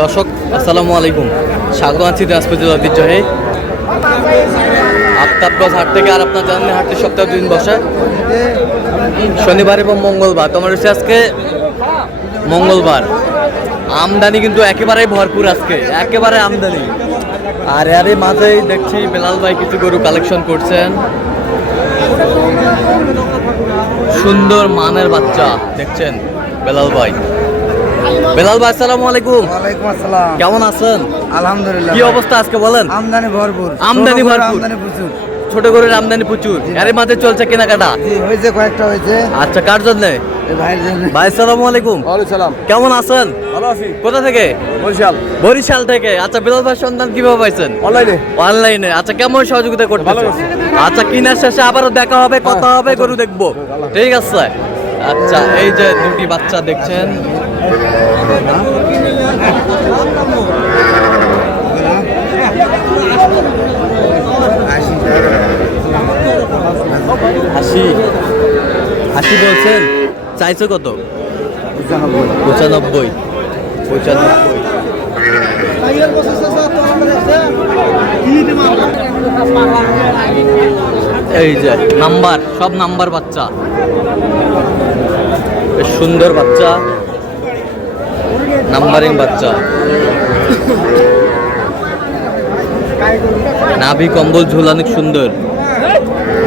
দর্শক আসসালামু আলাইকুম, স্বাগত আছি দিনাজপুর জেলার ঐতিহ্যবাহী আফতাবগঞ্জ হাট থেকে। আর আপনার জানেন হাটটি সপ্তাহে 2 দিন বসে, শনিবার এবং মঙ্গলবার। তোমার হচ্ছে আজকে মঙ্গলবার। আমদানি কিন্তু একেবারেই ভরপুর, আজকে একেবারে আমদানি। আর এর মাঝেই দেখছি বেলাল ভাই কিছু গরু কালেকশন করছেন, সুন্দর মানের বাচ্চা দেখছেন বেলাল ভাই। বেলাল ভাই আসসালামু আলাইকুম। ওয়ালাইকুম আসসালাম। কেমন আছেন? আলহামদুলিল্লাহ। কি অবস্থা আজকে বলেন? আমদানি ভরপুর, আমদানি ভরপুর, আমদানি প্রচুর, ছোট গরুর আমদানি প্রচুর। এর মাঝে চলছে কেনাকাটা। জি হয়েছে, কয়েকটা হয়েছে। আচ্ছা, কার জন্য? এই ভাইয়ের জন্য। ভাই আসসালামু আলাইকুম। ওয়ালাইকুম সালাম। কেমন আছেন? ভালো আছি। কোথা থেকে? বরিশাল। বরিশাল থেকে। আচ্ছা, বেলাল ভাই সন্ধান কিভাবে পাইছেন? অনলাইনে। অনলাইনে। আচ্ছা, কেমন সহযোগিতা করতেছেন? আচ্ছা, কিনার শেষে আবারও দেখা হবে, কথা হবে, গরু দেখবো। ঠিক আছে। আচ্ছা, এই যে দুটি বাচ্চা দেখছেন, হাসি হাসি বলছেন। চাইছো কত? 95। এই যে নাম্বার, সব নাম্বার বাচ্চা, বেশ সুন্দর বাচ্চা, নাম্বারিং বাচ্চা। নাভি কম্বল ঝুল অনেক সুন্দর,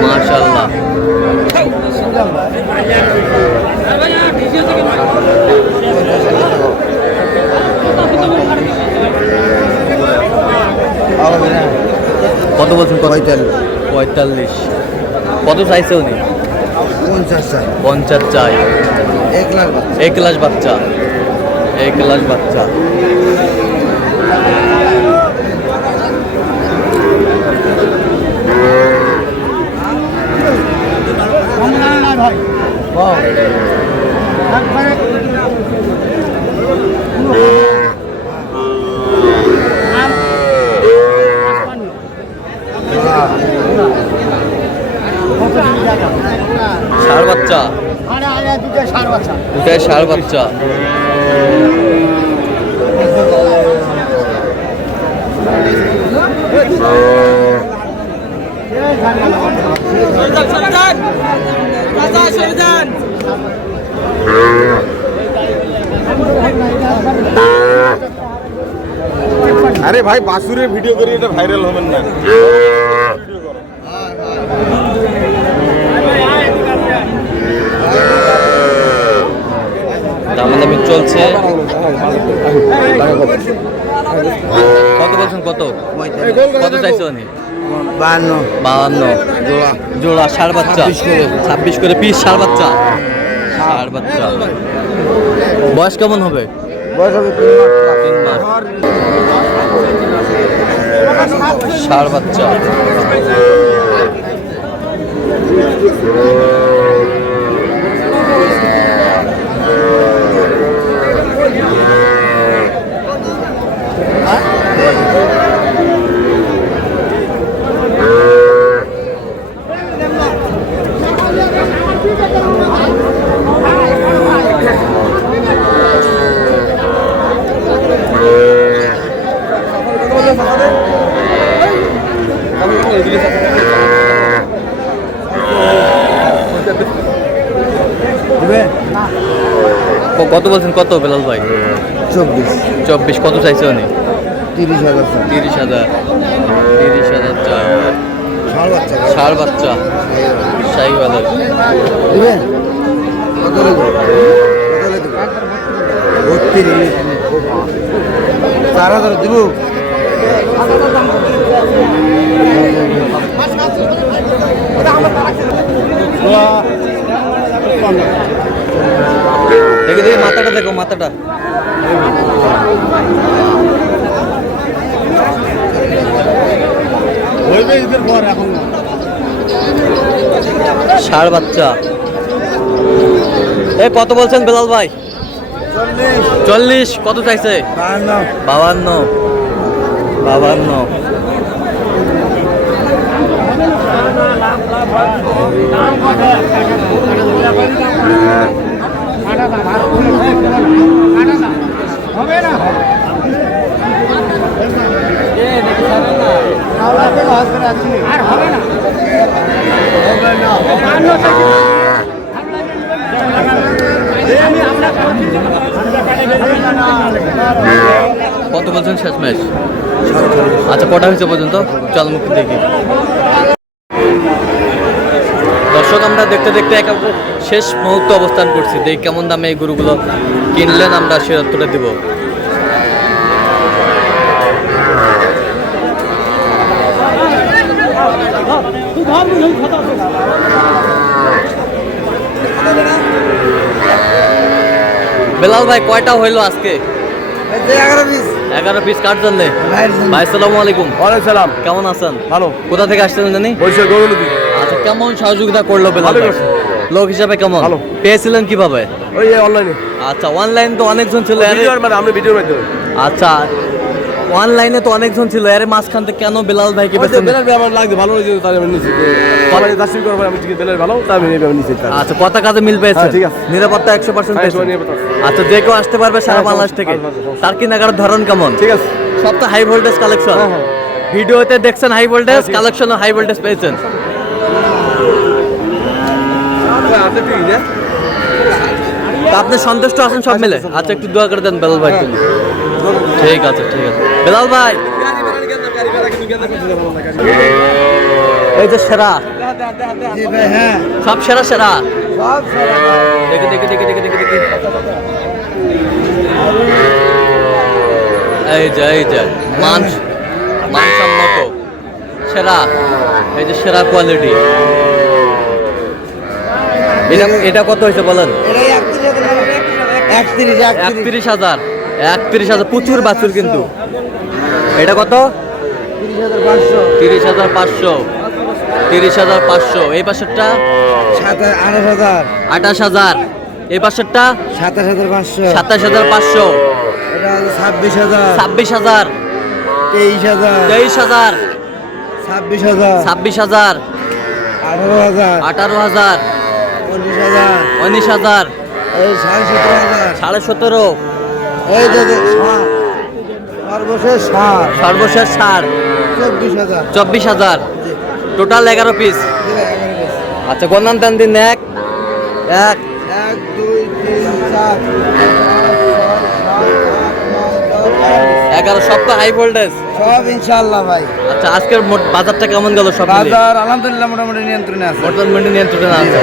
মাশাআল্লাহ। কত বলছেন? 45। কত চাইছে উনি? 50 চাই। এক ক্লাস বাচ্চা। ষাঁড় বাচ্চা, দুটাই ষাঁড় বাচ্চা। আরে ভাই, বাসুরের ভিডিও করি, এটা ভাইরাল হবেন না। দামাদামি চলছে। কত বলছেন? কত চাইছো উনি? 52 জোড়া ষাঁড় বাচ্চা। 26 করে পিস ষাঁড় বাচ্চা। বয়স কেমন হবে? বয়স হবে 3 মাস। ষাঁড় বাচ্চা। কত বলছেন? কত বেলাল ভাই? 24। কত চাইছে উনি? 30,000। 30,000 চাই। ষাঁড় বাচ্চা, শাহিওয়ালের। দিবেন কত লাগবে? 4,000 দিব। দেখে মাথাটা দেখো, মাথাটা। ষাঁড় বাচ্চা। কত বলছেন বেলাল ভাই? 40। কত চাইছে? 52। হবে না। কত বলছেন শেষ ম্যাচ? আচ্ছা, কটা হয়েছে পর্যন্ত? চল মুখ দেখি। দর্শক, আমরা দেখতে দেখতে একেবারে শেষ মুহূর্তে অবস্থান করছি। দেখি কেমন দামে এই গরুগুলো কিনলেন, আমরা সে উত্তরে দিব। বেলাল ভাই, কয়টা হইলো আজকে? 11 পিস। কার জন্য? ভাই আসসালামু আলাইকুম। ওয়ালাইকুম সালাম। কেমন আছেন? ভালো। কোথা থেকে আসছেন জানি? বলছে গরু নদী। আচ্ছা, কেমন সহযোগিতা করলো বেলাল ভালো ভাই? করছে। লোক হিসাবে কেমন? ভালো। পেয়েছিলেন কিভাবে? ওই অনলাইনে। আচ্ছা, অনলাইন তো অনেকজন ছিল। মানে আমরা ভিডিওর মাধ্যমে। আচ্ছা, অনলাইনে তো অনেকজন ছিল, এর মাঝখান থেকে কেন বেলাল ভাইকে বেছেন? বেলার আমার লাগছে ভালো হয়েছে, তাই আমি নিচ্ছি। আমার দার্শনিক করবো আমি ঠিক বেলার ভালো, তাই আমি নিচ্ছি। আচ্ছা, কথা কাজে মিল পেয়েছে? হ্যাঁ, ঠিক আছে। নিরাপত্তা 100% হ্যাঁ, পেয়েছে? সবাই নিরাপত্তা আছে। আচ্ছা, যে কেউ আসতে পারবে সারা হ্যাঁ, বাংলাদেশ থেকে? সমস্যা। তার কেনাকাটার ধরন কেমন? ঠিক আছে। সব তো হাই ভোল্টেজ কালেকশন। হ্যাঁ, হ্যাঁ। ভিডিওতে দেখছেন হাই ভোল্টেজ হ্যাঁ, ঠিক আছে। কালেকশন, হাই ভোল্টেজ পেয়েছেন। তা আপনি সন্তুষ্ট আছেন সব মিলে? আচ্ছা, একটু দোয়া করে দেন বেলাল ভাই। ঠিক আছে, ঠিক আছে। বেলাল ভাই, এই যে সেরা, হ্যাঁ সব সেরা সেরা। সব দেখে দেখে দেখে দেখে দেখে দেখে এই যে মানসম্মত সেরা, এই যে সেরা কোয়ালিটি। এটা কত হয়েছে বলেন? 31,000। 31,000 প্রচুর বাছুর কিন্তু। এটা কত? 30,500। 30,500। এই পাশেরটা 28,000। এই পাশেরটা 27,500। 27,500। এটা হলো 26,000। 26,000। 23,000। 23,000। 26,000। 26,000। 18,000। 18,000। 19,000। 19,000। এই 17,500। 17,500। এই যে সর্বশেষ 60। সর্বশেষ 60। 24,000। 24,000। Total 11 piece. আচ্ছা, গণান দেন দিন। 1 1 2 3 4 11 সপ্তাহ হাই ভোল্টেজ। সব ইনশাআল্লাহ ভাই। আচ্ছা, আজকের মোট বাজারটা কেমন গেল সব মিলিয়ে? বাজার আলহামদুলিল্লাহ মোটামুটি নিয়ন্ত্রণে আছে। বর্তমানে নিয়ন্ত্রণে আছে।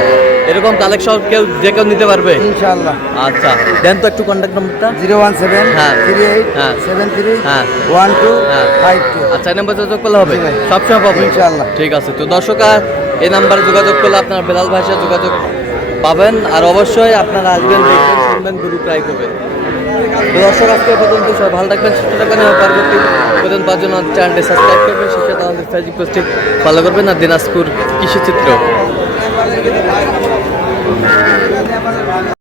এরকম কালেকশন যে কেউ নিতে পারবে? ইনশাআল্লাহ। আচ্ছা, দেন তো একটু কন্ট্যাক্ট নম্বরটা। 017 হ্যাঁ। 38 হ্যাঁ। 73 হ্যাঁ। 12 হ্যাঁ। 52। আচ্ছা, এই নাম্বারে যোগাযোগ করলে হবে? জি ভাই। সবসময় পাবেন ইনশাআল্লাহ। ঠিক আছে। তো দর্শক, এই নাম্বারে যোগাযোগ করলে আপনার বেলাল ভাইয়ের সাথে যোগাযোগ পাবেন। আর অবশ্যই আপনারা আসবেন, দেখবেন, শুনবেন, গরু ট্রাই করবেন। তো দর্শক, আজকে পর্যন্ত সব ভালো থাকবেন, সুস্থ থাকবেন এবং পরবর্তী প্রতিদিন পাওয়ার জন্য চ্যানেলটি সাবস্ক্রাইব করবেন, সেই সাথে আমাদের ফেসবুক পেজটি ফলো করবেন। আর দিনাজপুর কৃষি চিত্র।